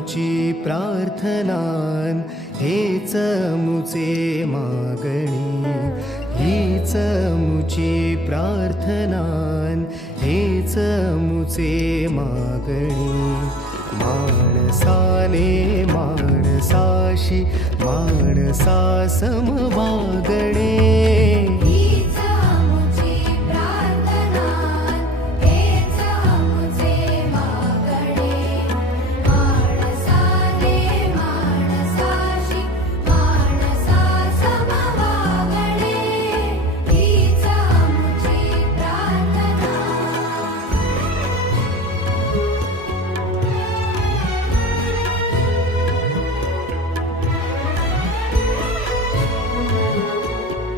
मुची प्रार्थनान हेच मुचे मागणी, हीच मुची प्रार्थनान हेच मुचे मागणी. माणसाने माणसाशी माणसा समवागणे,